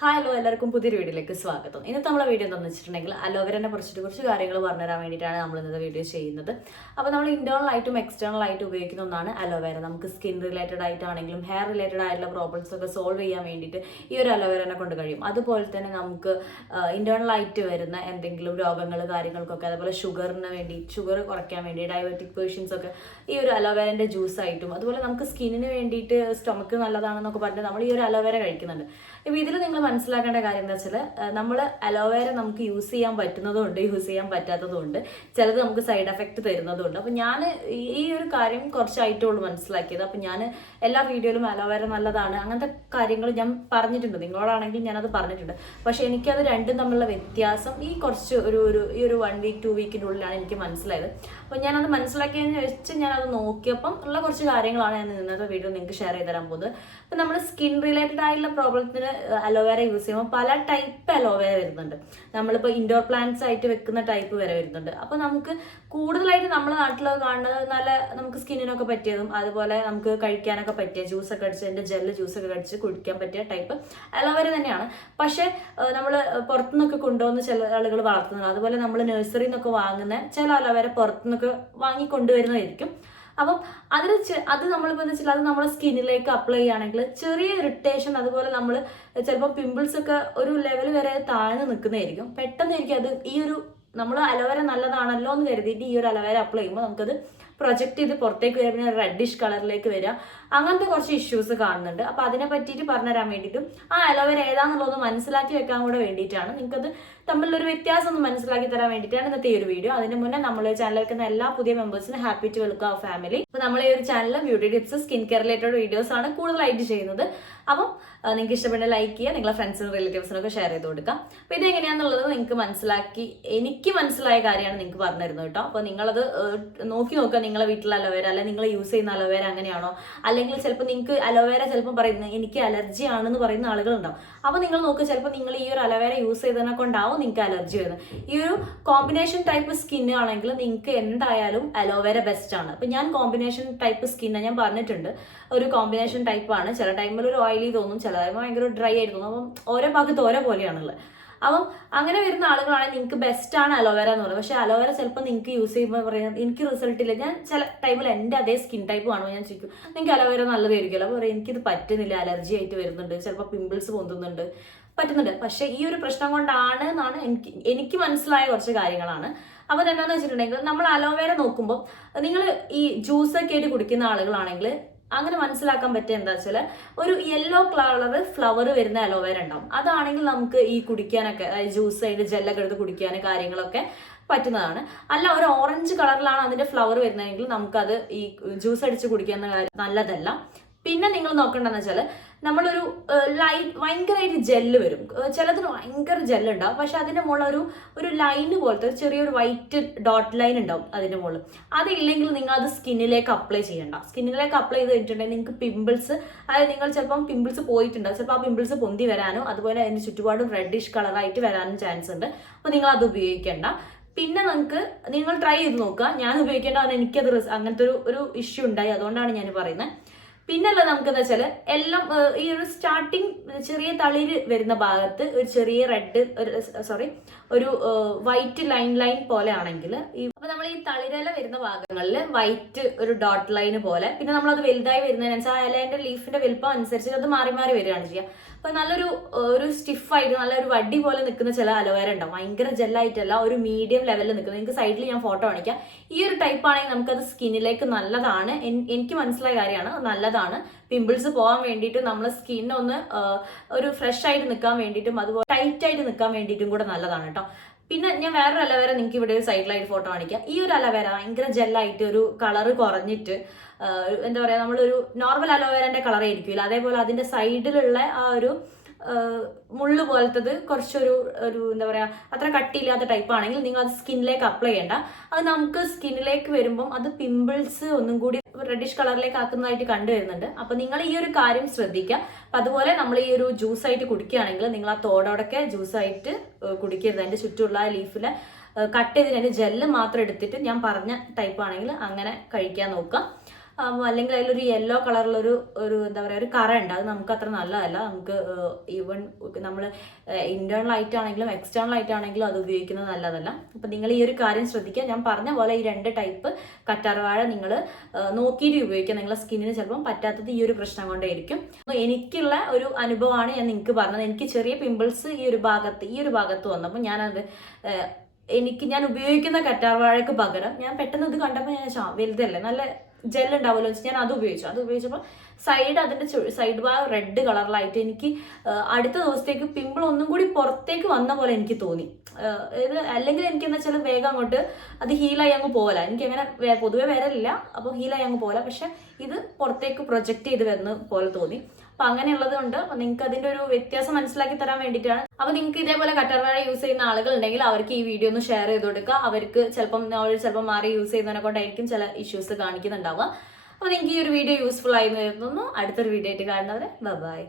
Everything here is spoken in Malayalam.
ഹായ് ഹലോ എല്ലാവർക്കും പുതിയൊരു വീഡിയോയിലേക്ക് സ്വാഗതം. ഇന്നത്തെ നമ്മളെ വീഡിയോ എന്താണെന്ന് വെച്ചിട്ടുണ്ടെങ്കിൽ അലോവേരനെ കുറിച്ചിട്ട് കുറച്ച് കാര്യങ്ങൾ പറഞ്ഞുതരാൻ വേണ്ടിയിട്ടാണ് നമ്മൾ ഇന്നത്തെ വീഡിയോ ചെയ്യുന്നത്. അപ്പോൾ നമ്മൾ ഇന്റേണൽ ആയിട്ടും എക്സ്റ്റേണൽ ആയിട്ടും ഉപയോഗിക്കുന്ന ഒന്നാണ് അലോവേര. നമുക്ക് സ്കിൻ റിലേറ്റഡ് ആയിട്ടാണെങ്കിലും ഹെയർ റിലേറ്റഡ് ആയിട്ടുള്ള പ്രോബ്ലംസ് ഒക്കെ സോൾവ് ചെയ്യാൻ വേണ്ടിയിട്ട് ഈ ഒരു അലോവേരനെ കൊണ്ട് കഴിയും. അതുപോലെ തന്നെ നമുക്ക് ഇന്റേണൽ ആയിട്ട് വരുന്ന എന്തെങ്കിലും രോഗങ്ങൾ കാര്യങ്ങൾക്കൊക്കെ, അതുപോലെ ഷുഗറിന് വേണ്ടി ഷുഗർ കുറയ്ക്കാൻ വേണ്ടി ഡയബറ്റിക് പേഷ്യൻസ് ഒക്കെ ഈ ഒരു അലോവേരൻ്റെ ജ്യൂസ് ആയിട്ടും, അതുപോലെ നമുക്ക് സ്കിന്നിന് വേണ്ടിയിട്ട് സ്റ്റൊമക്ക് നല്ലതാണെന്നൊക്കെ പറഞ്ഞിട്ട് നമ്മൾ ഈ ഒരു അലോവേര കഴിക്കുന്നുണ്ട്. ഇപ്പോൾ ഇതിൽ നിങ്ങൾ മനസ്സിലാക്കേണ്ട കാര്യം എന്താ വെച്ചാൽ, നമ്മൾ അലോവേര നമുക്ക് യൂസ് ചെയ്യാൻ പറ്റുന്നതുകൊണ്ട് യൂസ് ചെയ്യാൻ പറ്റാത്തതുകൊണ്ട് ചിലത് നമുക്ക് സൈഡ് എഫക്റ്റ് തരുന്നതുകൊണ്ട്. അപ്പോൾ ഞാൻ ഈ ഒരു കാര്യം കുറച്ചായിട്ടുള്ളൂ മനസ്സിലാക്കിയത്. അപ്പോൾ ഞാൻ എല്ലാ വീഡിയോയിലും അലോവേര നല്ലതാണ് അങ്ങനത്തെ കാര്യങ്ങൾ ഞാൻ പറഞ്ഞിട്ടുണ്ട്, നിങ്ങളോടാണെങ്കിൽ ഞാനത് പറഞ്ഞിട്ടുണ്ട്. പക്ഷെ എനിക്കത് രണ്ടും തമ്മിലുള്ള വ്യത്യാസം ഈ കുറച്ച് ഈ ഒരു 1 വീക്ക് 2 വീക്കിൻ്റെ ഉള്ളിലാണ് എനിക്ക് മനസ്സിലായത്. അപ്പോൾ ഞാനത് മനസ്സിലാക്കിയതിന് വെച്ച് ഞാനത് നോക്കിയപ്പം ഉള്ള കുറച്ച് കാര്യങ്ങളാണ് ഞാൻ ഇന്നത്തെ വീഡിയോ നിങ്ങൾക്ക് ഷെയർ ചെയ്ത് തരാൻ പോകുന്നത്. അപ്പം നമ്മൾ സ്കിൻ റിലേറ്റഡ് ആയിട്ടുള്ള പ്രോബ്ലത്തിന് അലോവേര യൂസ് ചെയ്യുമ്പോൾ പല ടൈപ്പ് അലോവേര വരുന്നുണ്ട്. നമ്മളിപ്പോൾ ഇൻഡോർ പ്ലാന്റ്സ് ആയിട്ട് വെക്കുന്ന ടൈപ്പ് വരെ വരുന്നുണ്ട്. അപ്പോൾ നമുക്ക് കൂടുതലായിട്ട് നമ്മുടെ നാട്ടിൽ കാണുന്നത് നല്ല നമുക്ക് സ്കിന്നിനൊക്കെ പറ്റിയതും, അതുപോലെ നമുക്ക് കഴിക്കാനൊക്കെ പറ്റിയ ജ്യൂസൊക്കെ അടിച്ച് അതിൻ്റെ ജെല്ല് ജ്യൂസൊക്കെ അടിച്ച് കുടിക്കാൻ പറ്റിയ ടൈപ്പ് അലോവേര തന്നെയാണ്. പക്ഷേ നമ്മൾ പുറത്തുനിന്നൊക്കെ കൊണ്ടുവന്ന് ചില ആളുകൾ വളർത്തുന്നത്, അതുപോലെ നമ്മൾ നഴ്സറിയിൽ നിന്നൊക്കെ വാങ്ങുന്ന ചില അലോവേര പുറത്തുനിന്നൊക്കെ വാങ്ങി കൊണ്ടുവരുന്നതായിരിക്കും. അപ്പം അത് നമ്മളിപ്പോൾ എന്താ വെച്ചാൽ അത് നമ്മുടെ സ്കിന്നിലേക്ക് അപ്ലൈ ചെയ്യുകയാണെങ്കിൽ ചെറിയ ഇറിറ്റേഷൻ, അതുപോലെ നമ്മൾ ചിലപ്പോൾ പിമ്പിൾസ് ഒക്കെ ഒരു ലെവൽ വരെ താഴ്ന്ന് നിൽക്കുന്നതായിരിക്കും. പെട്ടെന്നായിരിക്കും അത് ഈ ഒരു നമ്മൾ അലോവേര നല്ലതാണല്ലോ എന്ന് കരുതിയിട്ട് ഈ ഒരു അലോവേര അപ്ലൈ ചെയ്യുമ്പോൾ നമുക്കത് പ്രൊജക്റ്റ് ചെയ്ത് പുറത്തേക്ക് വരിക, പിന്നെ റെഡിഷ് കളറിലേക്ക് വരിക, അങ്ങനത്തെ കുറച്ച് ഇഷ്യൂസ് കാണുന്നുണ്ട്. അപ്പോൾ അതിനെ പറ്റിയിട്ട് പറഞ്ഞുതരാൻ വേണ്ടിയിട്ടും ആ അലോവേര ഏതാണെന്നുള്ളത് മനസ്സിലാക്കി വെക്കാൻ കൂടെ വേണ്ടിയിട്ടാണ്, നിങ്ങൾക്കത് തമ്മിലൊരു വ്യത്യാസം ഒന്ന് മനസ്സിലാക്കി തരാൻ വേണ്ടിയിട്ടാണ് ഇന്നത്തെ ഈ ഒരു വീഡിയോ. അതിന് മുന്നേ നമ്മൾ ചാനലിൽ വെക്കുന്ന എല്ലാ പുതിയ മെമ്പേഴ്സിനും happy to welcome our family. അപ്പോൾ നമ്മൾ ഈ ഒരു ചാനലിൽ beauty tips, skin care related videos ആണ് കൂടുതലായിട്ട് ചെയ്യുന്നത്. അപ്പം നിങ്ങൾക്ക് ഇഷ്ടപ്പെട്ട ലൈക്ക് ചെയ്യുക, നിങ്ങളെ ഫ്രണ്ട്സിനും റിലേറ്റീവ്സിനൊക്കെ ഷെയർ ചെയ്ത് കൊടുക്കാം. അപ്പോൾ ഇതെങ്ങനെയാണെന്നുള്ളത് നിങ്ങൾക്ക് എനിക്ക് മനസ്സിലായ കാര്യമാണ് നിങ്ങൾക്ക് പറഞ്ഞു തരുന്നത് കേട്ടോ. അപ്പോൾ നിങ്ങളത് നോക്കുക, നിങ്ങളെ വീട്ടിൽ അലോവേര അല്ലെങ്കിൽ നിങ്ങൾ യൂസ് ചെയ്യുന്ന അലോവേര അങ്ങനെയാണോ, അല്ലെങ്കിൽ ചിലപ്പോൾ നിങ്ങൾക്ക് അലോവേര ചിലപ്പോൾ പറയുന്നത് എനിക്ക് അലർജി ആണെന്ന് പറയുന്ന ആളുകളുണ്ടാവും. അപ്പോൾ നിങ്ങൾ നോക്കുക, ചിലപ്പോൾ നിങ്ങൾ ഈ ഒരു അലോവേര യൂസ് ചെയ്തതിനെ കൊണ്ടാവും നിങ്ങൾക്ക് അലർജി വരുന്നത്. ഈ ഒരു കോമ്പിനേഷൻ ടൈപ്പ് സ്കിൻ ആണെങ്കിൽ നിങ്ങൾക്ക് എന്തായാലും അലോവേര ബെസ്റ്റ് ആണ്. അപ്പോൾ ഞാൻ കോമ്പിനേഷൻ ടൈപ്പ് സ്കിന്നാണ് ഞാൻ പറഞ്ഞിട്ടുണ്ട്, ഒരു കോമ്പിനേഷൻ ടൈപ്പാണ്. ചില ടൈമിൽ ഒരു ഓയിലി തോന്നും, ചില ടൈമിൽ ഭയങ്കര ഡ്രൈ ആയിട്ട് തോന്നും. അപ്പം ഓരോ ഭാഗത്ത് ഓരോ പോലെയാണുള്ളത്. അപ്പം അങ്ങനെ വരുന്ന ആളുകളാണെങ്കിൽ നിങ്ങൾക്ക് ബെസ്റ്റ് ആണ് അലോവേര എന്ന് പറയുന്നത്. പക്ഷേ അലോവേര ചിലപ്പോൾ നിങ്ങൾക്ക് യൂസ് ചെയ്യുമ്പോൾ പറയുന്നത് എനിക്ക് റിസൾട്ട് ഇല്ല. ഞാൻ ചില ടൈമിൽ എൻ്റെ അതേ സ്കിൻ ടൈപ്പ് കാണുമ്പോൾ ഞാൻ ചോദിക്കും നിങ്ങൾക്ക് അലോവേര നല്ലതായിരിക്കുമല്ലോ. അപ്പോൾ പറയും എനിക്കിത് പറ്റുന്നില്ല, അലർജി ആയിട്ട് വരുന്നുണ്ട്, ചിലപ്പോൾ പിമ്പിൾസ് പൊന്തുന്നുണ്ട്, പറ്റുന്നുണ്ട്. പക്ഷേ ഈ ഒരു പ്രശ്നം കൊണ്ടാണ് എന്നാണ് എനിക്ക് മനസ്സിലായ കുറച്ച് കാര്യങ്ങളാണ്. അപ്പോൾ എന്താണെന്ന് വെച്ചിട്ടുണ്ടെങ്കിൽ നമ്മൾ അലോവേര നോക്കുമ്പോൾ നിങ്ങൾ ഈ ജ്യൂസൊക്കെ ആയിട്ട് കുടിക്കുന്ന ആളുകളാണെങ്കിൽ അങ്ങനെ മനസ്സിലാക്കാൻ പറ്റുക എന്താ വെച്ചാൽ ഒരു യെല്ലോ കളർ ഫ്ലവർ വരുന്ന അലോവേര ഉണ്ടാവും. അതാണെങ്കിൽ നമുക്ക് ഈ കുടിക്കാനൊക്കെ ജ്യൂസ് അതിൻ്റെ ജെല്ലൊക്കെ എടുത്ത് കുടിക്കാൻ കാര്യങ്ങളൊക്കെ പറ്റുന്നതാണ്. അല്ല ഒരു ഓറഞ്ച് കളറിലാണ് അതിൻ്റെ ഫ്ലവർ വരുന്നതെങ്കിൽ നമുക്കത് ഈ ജ്യൂസ് അടിച്ച് കുടിക്കുന്ന കാര്യം നല്ലതല്ല. പിന്നെ നിങ്ങൾ നോക്കേണ്ടതെന്ന് വെച്ചാൽ നമ്മളൊരു ലൈറ്റ് ഭയങ്കരമായിട്ട് ജെല്ല് വരും, ചിലതിന് ഭയങ്കര ജെല്ല് ഉണ്ടാവും. പക്ഷെ അതിൻ്റെ മുകളിൽ ഒരു ലൈന് പോലത്തെ ചെറിയൊരു വൈറ്റ് ഡോട്ട് ലൈൻ ഉണ്ടാവും അതിൻ്റെ മുകളിൽ. അതില്ലെങ്കിൽ നിങ്ങൾ അത് സ്കിന്നിലേക്ക് അപ്ലൈ ചെയ്യണ്ട. സ്കിന്നിലേക്ക് അപ്ലൈ ചെയ്ത് കഴിഞ്ഞിട്ടുണ്ടെങ്കിൽ നിങ്ങൾക്ക് പിമ്പിൾസ്, അതായത് നിങ്ങൾ ചിലപ്പം പിമ്പിൾസ് പോയിട്ടുണ്ടാവും, ചിലപ്പോൾ ആ പിമ്പിൾസ് പൊന്തി വരാനോ അതുപോലെ അതിൻ്റെ ചുറ്റുപാടും റെഡിഷ് കളറായിട്ട് വരാനും ചാൻസ് ഉണ്ട്. അപ്പോൾ നിങ്ങൾ അത് ഉപയോഗിക്കേണ്ട. പിന്നെ നിങ്ങൾ ട്രൈ ചെയ്ത് നോക്കുക. ഞാൻ ഉപയോഗിക്കേണ്ട എനിക്കത് അങ്ങനത്തെ ഒരു ഇഷ്യൂ ഉണ്ടായി, അതുകൊണ്ടാണ് ഞാൻ പറയുന്നത്. പിന്നല്ല നമുക്കെന്താ വെച്ചാൽ എല്ലാം ഈ ഒരു സ്റ്റാർട്ടിങ് ചെറിയ തളിര് വരുന്ന ഭാഗത്ത് ഒരു ചെറിയ ഒരു വൈറ്റ് ലൈൻ പോലെ ആണെങ്കിൽ അപ്പൊ നമ്മൾ ഈ തളിരല വരുന്ന ഭാഗങ്ങളിൽ വൈറ്റ് ഒരു ഡോട്ട് ലൈന് പോലെ, പിന്നെ നമ്മളത് വലുതായി വരുന്നതിനനുസരിച്ച് ആ ഇലേന്റെ ലീഫിന്റെ വലുപ്പം അനുസരിച്ച് അത് മാറി മാറി വരികയാണ് ചെയ്യുക. അപ്പൊ നല്ലൊരു സ്റ്റിഫായിട്ട് നല്ലൊരു വടി പോലെ നിൽക്കുന്ന ചില അലോവേര ഉണ്ടാവും, ഭയങ്കര ജെല്ലായിട്ടല്ല, ഒരു മീഡിയം ലെവലിൽ നിൽക്കുന്നത്. നിങ്ങൾക്ക് സൈഡിൽ ഞാൻ ഫോട്ടോ കാണിക്കാം. ഈ ഒരു ടൈപ്പ് ആണെങ്കിൽ നമുക്കത് സ്കിന്നിലേക്ക് നല്ലതാണ്. എനിക്ക് മനസ്സിലായ കാര്യമാണ്, നല്ലതാണ്. പിമ്പിൾസ് പോകാൻ വേണ്ടിയിട്ട് നമ്മളെ സ്കിന്നൊന്ന് ഒരു ഫ്രഷ് ആയിട്ട് നിൽക്കാൻ വേണ്ടിയിട്ടും അതുപോലെ ടൈറ്റ് ആയിട്ട് നിൽക്കാൻ വേണ്ടിയിട്ടും കൂടെ നല്ലതാണ് കേട്ടോ. പിന്നെ ഞാൻ വേറൊരു അലോവേര നിങ്ങൾക്ക് ഇവിടെ ഒരു സൈഡിലായിട്ട് ഫോട്ടോ കാണിക്കാം. ഈ ഒരു അലോവേര ഭയങ്കര ജെല്ലായിട്ട് ഒരു കളറ് കുറഞ്ഞിട്ട് എന്താ പറയുക, നമ്മളൊരു നോർമൽ അലോവേരൻ്റെ കളർ ആയിരിക്കില്ല, അതേപോലെ അതിൻ്റെ സൈഡിലുള്ള ആ ഒരു മുള്ളു പോലത്തത് കുറച്ചൊരു എന്താ പറയുക അത്ര കട്ടിയില്ലാത്ത ടൈപ്പ് ആണെങ്കിൽ നിങ്ങൾ അത് സ്കിന്നിലേക്ക് അപ്ലൈ ചെയ്യേണ്ട. അത് നമുക്ക് സ്കിന്നിലേക്ക് വരുമ്പം അത് പിമ്പിൾസ് ഒന്നും കൂടി റെഡിഷ് കളറിലേക്ക് ആക്കുന്നതായിട്ട് കണ്ടുവരുന്നുണ്ട്. അപ്പൊ നിങ്ങൾ ഈ ഒരു കാര്യം ശ്രദ്ധിക്കുക. അപ്പൊ അതുപോലെ നമ്മൾ ഈ ഒരു ജ്യൂസ് ആയിട്ട് കുടിക്കുകയാണെങ്കിൽ നിങ്ങൾ ആ തോടോടൊക്കെ ജ്യൂസ് ആയിട്ട് കുടിക്കരുത്. അതിന്റെ ചുറ്റുമുള്ള ലീഫിലെ കട്ട് ചെയ്തിട്ട് അതിന്റെ ജെല്ല് മാത്രം എടുത്തിട്ട് ഞാൻ പറഞ്ഞ ടൈപ്പ് ആണെങ്കിൽ അങ്ങനെ കഴിക്കാൻ നോക്കുക. അല്ലെങ്കിൽ അതിലൊരു യെല്ലോ കളറിലൊരു എന്താ പറയുക ഒരു കറ ഉണ്ട്. അത് നമുക്ക് അത്ര നല്ലതല്ല. നമുക്ക് ഈവൻ നമ്മൾ ഇന്റേണൽ ആയിട്ടാണെങ്കിലും എക്സ്റ്റേണൽ ആയിട്ടാണെങ്കിലും അത് ഉപയോഗിക്കുന്നത് നല്ലതല്ല. അപ്പം നിങ്ങൾ ഈ ഒരു കാര്യം ശ്രദ്ധിക്കുക. ഞാൻ പറഞ്ഞ പോലെ ഈ 2 ടൈപ്പ് കറ്റാർവാഴ നിങ്ങൾ നോക്കിയിട്ട് ഉപയോഗിക്കുക. നിങ്ങളുടെ സ്കിന്നിന് ചിലപ്പം പറ്റാത്തത് ഈ ഒരു പ്രശ്നം കൊണ്ടായിരിക്കും. എനിക്കുള്ള ഒരു അനുഭവമാണ് ഞാൻ നിങ്ങൾക്ക് പറഞ്ഞത്. എനിക്ക് ചെറിയ പിമ്പിൾസ് ഈ ഒരു ഭാഗത്ത് വന്നപ്പോൾ ഞാൻ ഉപയോഗിക്കുന്ന കറ്റാർവാഴയ്ക്ക് പകരം ഞാൻ പെട്ടെന്ന് ഇത് കണ്ടപ്പോൾ ഞാൻ വലുതല്ലേ നല്ല ജെൽ ഉണ്ടാവുമല്ലോ വെച്ച് ഞാൻ അത് ഉപയോഗിച്ചപ്പോൾ അതിന്റെ സൈഡ് ഭാഗം റെഡ് കളറിലായിട്ട് എനിക്ക് അടുത്ത ദിവസത്തേക്ക് പിമ്പിൾ ഒന്നും കൂടി പുറത്തേക്ക് വന്ന പോലെ എനിക്ക് തോന്നി. ഇത് അല്ലെങ്കിൽ എനിക്ക് എന്താ വെച്ചാൽ വേഗം അങ്ങോട്ട് അത് ഹീലായി അങ്ങ് പോകല. എനിക്ക് അങ്ങനെ പൊതുവെ വരലില്ല, അപ്പോൾ ഹീലായി അങ്ങ് പോകല. പക്ഷെ ഇത് പുറത്തേക്ക് പ്രൊജക്ട് ചെയ്ത് വരുന്ന പോലെ തോന്നി. അപ്പൊ അങ്ങനെയുള്ളത് കൊണ്ട് നിങ്ങൾക്ക് അതിന്റെ ഒരു വ്യത്യാസം മനസ്സിലാക്കി തരാൻ വേണ്ടിയിട്ടാണ്. അപ്പൊ നിങ്ങൾക്ക് ഇതേപോലെ കറ്റാർവാഴ യൂസ് ചെയ്യുന്ന ആളുകൾ ഉണ്ടെങ്കിൽ അവർക്ക് ഈ വീഡിയോ ഒന്ന് ഷെയർ ചെയ്ത് കൊടുക്കുക. അവർക്ക് ചിലപ്പം മാറി യൂസ് ചെയ്യുന്നതിനെ കൊണ്ടായിരിക്കും ചില ഇഷ്യൂസ് കാണിക്കുന്നുണ്ടാവുക. അപ്പൊ നിങ്ങൾക്ക് ഈ ഒരു വീഡിയോ യൂസ്ഫുൾ ആയി എന്ന് തോന്നുന്നു. അടുത്തൊരു വീഡിയോ ആയിട്ട് കാണുന്നവരെ ബൈ.